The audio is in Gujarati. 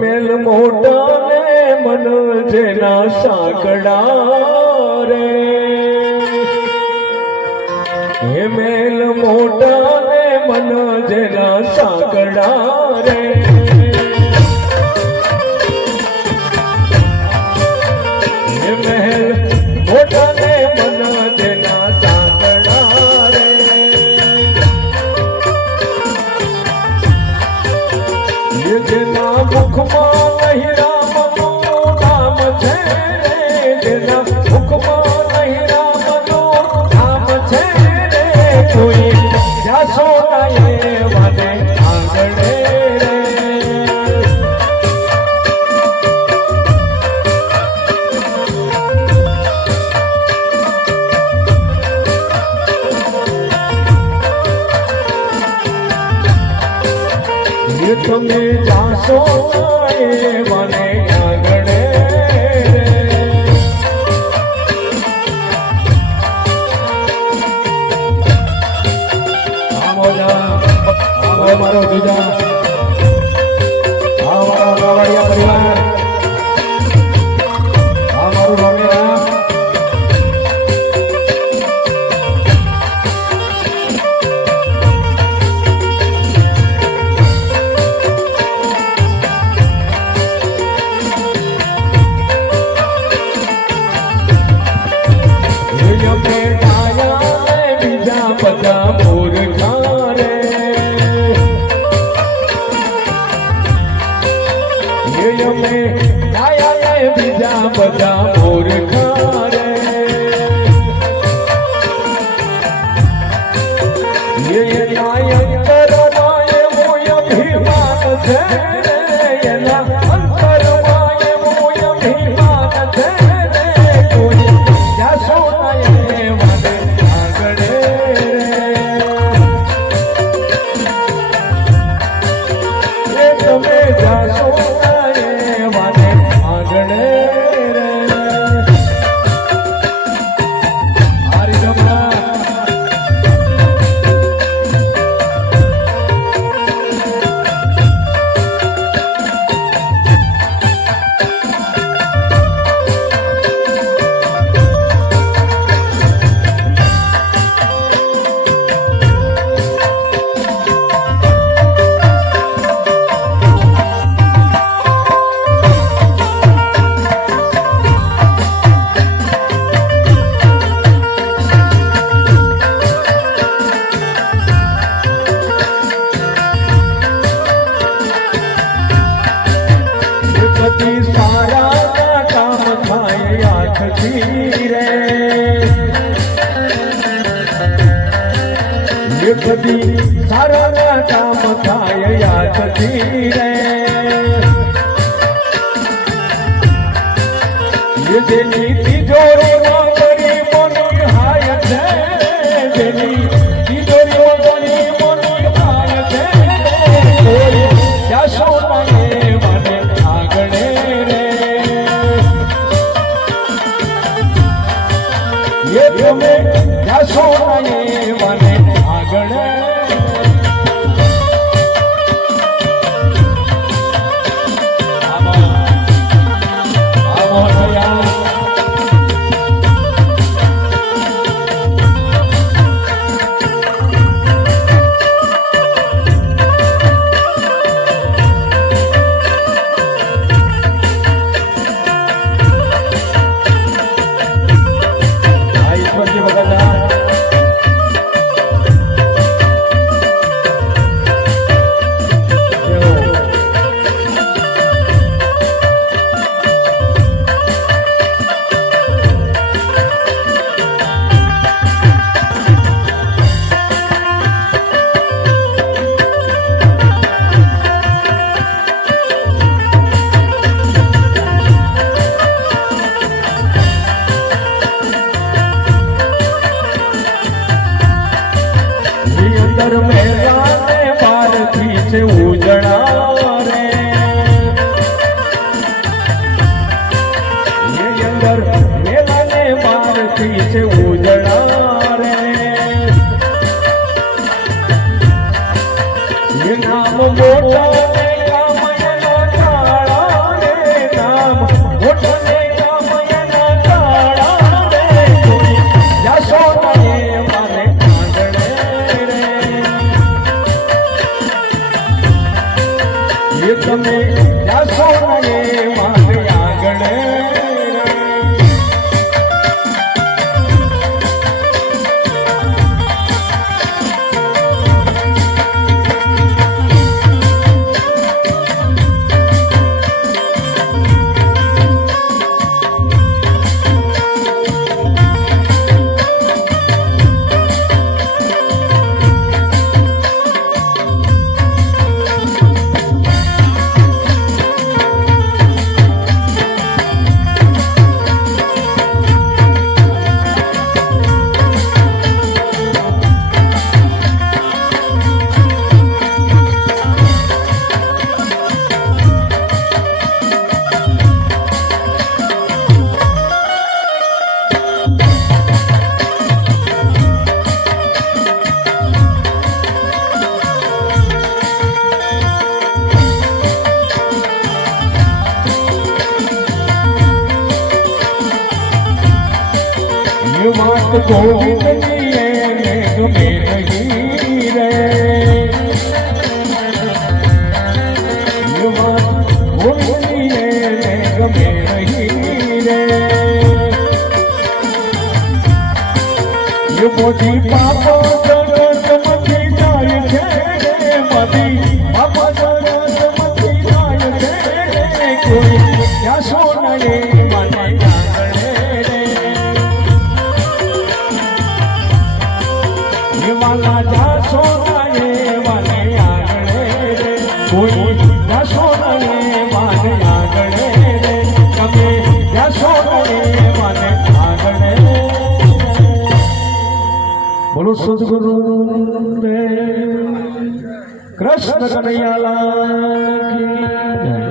મેલ મોટા ને મન જેના સાંકડા રે, હે મેલ મોટા ને મન જેના સાંકડા રે, હે મહેલ મોટા ને મન જેના સાંકડા રે, જેના મુખમાં નહીં રામનું નામ છે, જેના મુખમાં નહીં રામનું નામ છે રે, કોઈ જાસો નાયે વાને આંગણે રે, તમે જાસો નાયે વાને આંગણે રે, મારો બીજા મારા ગાવડિયા પરિવાર, મારું રમેરા બધા મૂર્ખા રે, અમે ગાયા બીજા બધા મૂર્ખા રે, અંતર માય મોય અભિમાન છે, એના અંતર માય મોય અભિમાન છે, કોઈ જાસો નાયે વાને આંગણે, તમે જાસો નાયે વાને આંગણે રે, હારી જમણા સારા કામ થાય આંખથી રે, બધી સારા કામ થાય આંખથી રે, જેની તિજોરી ના કરી મોની હાય છે, જેની તિજોરી મોની મોની હાય છે, કોઈ જાસો નાયે વાને આંગણે રે, તમે જાસો નાયે વાને આંગણે, મોટા ને કામયના કાળા રે નામ મોટા ને કામયના કાળા રે કોઈ જાશો નહીં મારે આંગણે રે એ તમે જાશો નહીં મારે આંગણે ये बात गोविंदनी ने गमे नहीं रे ये बात गोविंदनी ने गमे नहीं रे ये मोदी पापा जगत मची जाए छे मोदी पापा जगत मची जाए छे कोई क्या सोने माने वाला जाशो नहीं वाले आंगणे रे कोई जाशो नहीं वाले आंगणे रे कभी जाशो नहीं वाले आंगणे बोलो सद्गुरु देव कृष्ण कन्हैया लाल की जय।